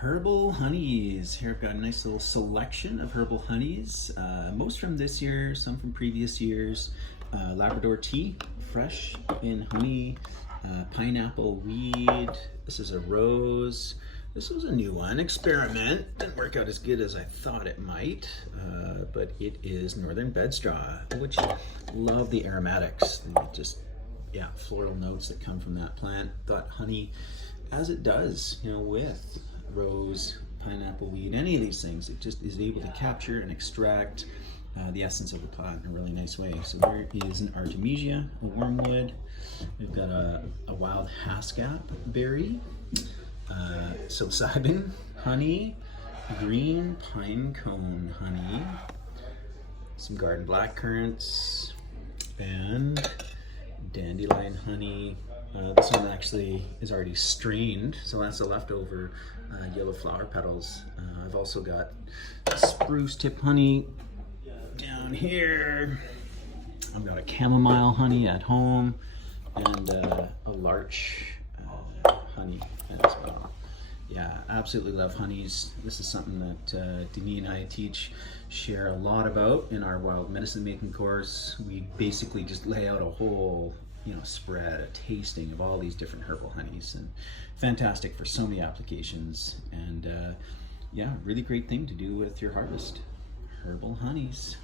Herbal honeys. Here I've got a nice little selection of herbal honeys, most from this year, some from previous years. Labrador tea, fresh in honey, pineapple weed. This is a rose. This was a new one, experiment. Didn't work out as good as I thought it might, but it is northern bedstraw, which love the aromatics. Just, yeah, floral notes that come from that plant. Thought honey, as it does, with rose, pineapple weed, any of these things, it just is able to capture and extract the essence of the plant in a really nice way. So there is an artemisia, a wormwood. We've got a wild haskap berry, psilocybin honey, green pine cone honey, some garden black currants, and dandelion honey. This one actually is already strained, so that's the leftover yellow flower petals. I've also got spruce tip honey down here. I've got a chamomile honey at home, and a larch honey as well. Yeah, absolutely love honeys. This is something that Denise and I share a lot about in our wild medicine making course. We basically just lay out a whole spread, a tasting of all these different herbal honeys, and fantastic for so many applications, and yeah, really great thing to do with your harvest. Herbal honeys.